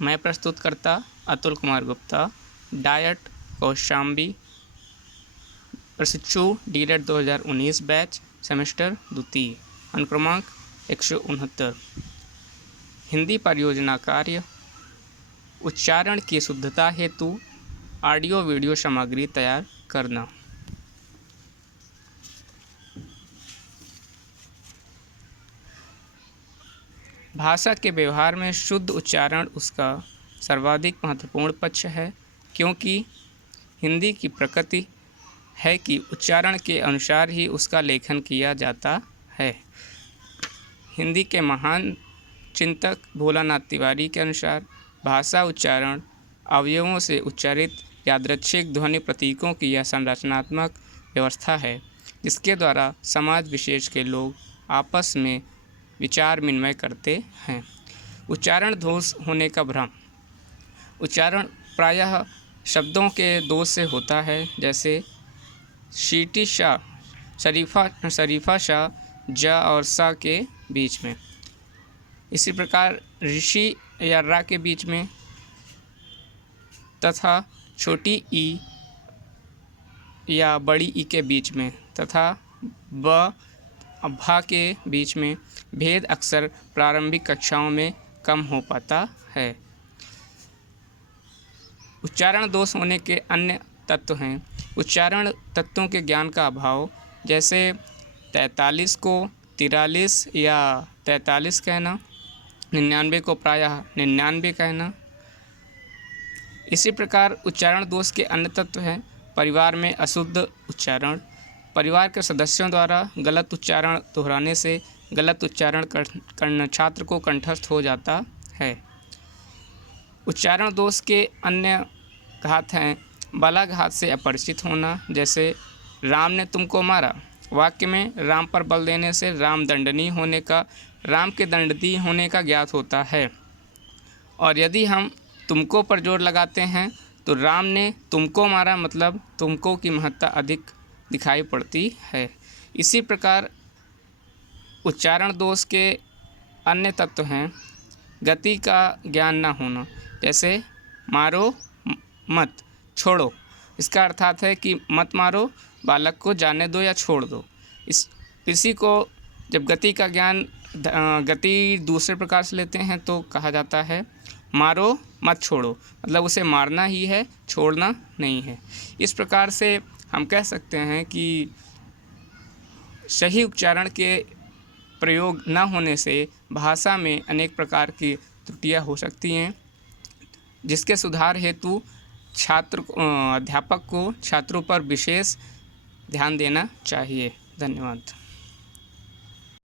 मैं प्रस्तुतकर्ता अतुल कुमार गुप्ता, डायट कौशाम्बी, प्रशिक्षु डीलेट 2019 batch, semester द्वितीय, अनुक्रमांक 169। हिंदी परियोजना कार्य। उच्चारण की शुद्धता हेतु ऑडियो वीडियो सामग्री तैयार करना। भाषा के व्यवहार में शुद्ध उच्चारण उसका सर्वाधिक महत्वपूर्ण पक्ष है, क्योंकि हिंदी की प्रकृति है कि उच्चारण के अनुसार ही उसका लेखन किया जाता है। हिंदी के महान चिंतक भोलानाथ तिवारी के अनुसार भाषा उच्चारण अवयवों से उच्चारित यादृच्छिक ध्वनि प्रतीकों की यह संरचनात्मक व्यवस्था है, जिसके द्वारा समाज विशेष के लोग आपस में विचार विनिमय करते हैं। उच्चारण दोष होने का भ्रम। उच्चारण प्रायः शब्दों के दोष से होता है, जैसे शीटी शाह, शरीफा शाह, ज और सा के बीच में। इसी प्रकार ऋषि या रा के बीच में, तथा छोटी ई या बड़ी ई के बीच में, तथा ब भा के बीच में भेद अक्सर प्रारंभिक कक्षाओं में कम हो पाता है। उच्चारण दोष होने के अन्य तत्व हैं उच्चारण तत्वों के ज्ञान का अभाव, जैसे 43 को 43 या 43 कहना, 99 को प्रायः 99 कहना। इसी प्रकार उच्चारण दोष के अन्य तत्व हैं परिवार में अशुद्ध उच्चारण। परिवार के सदस्यों द्वारा गलत उच्चारण दोहराने से गलत उच्चारण करना छात्र को कंठस्थ हो जाता है। उच्चारण दोष के अन्य घात हैं बलाघात से अपरिचित होना, जैसे राम ने तुमको मारा। वाक्य में राम पर बल देने से राम दंडनीय होने का, राम के दंडनीय होने का ज्ञात होता है, और यदि हम तुमको पर जोर लगाते हैं तो राम ने तुमको मारा मतलब तुमको की महत्ता अधिक दिखाई पड़ती है। इसी प्रकार उच्चारण दोष के अन्य तत्व हैं गति का ज्ञान न होना, जैसे मारो मत, छोड़ो। इसका अर्थात है कि मत मारो, बालक को जाने दो या छोड़ दो। इसी को जब गति का ज्ञान गति दूसरे प्रकार से लेते हैं तो कहा जाता है मारो मत छोड़ो, मतलब उसे मारना ही है, छोड़ना नहीं है। इस प्रकार से हम कह सकते हैं कि सही उच्चारण के प्रयोग न होने से भाषा में अनेक प्रकार की त्रुटियां हो सकती हैं, जिसके सुधार हेतु अध्यापक को छात्रों पर विशेष ध्यान देना चाहिए। धन्यवाद।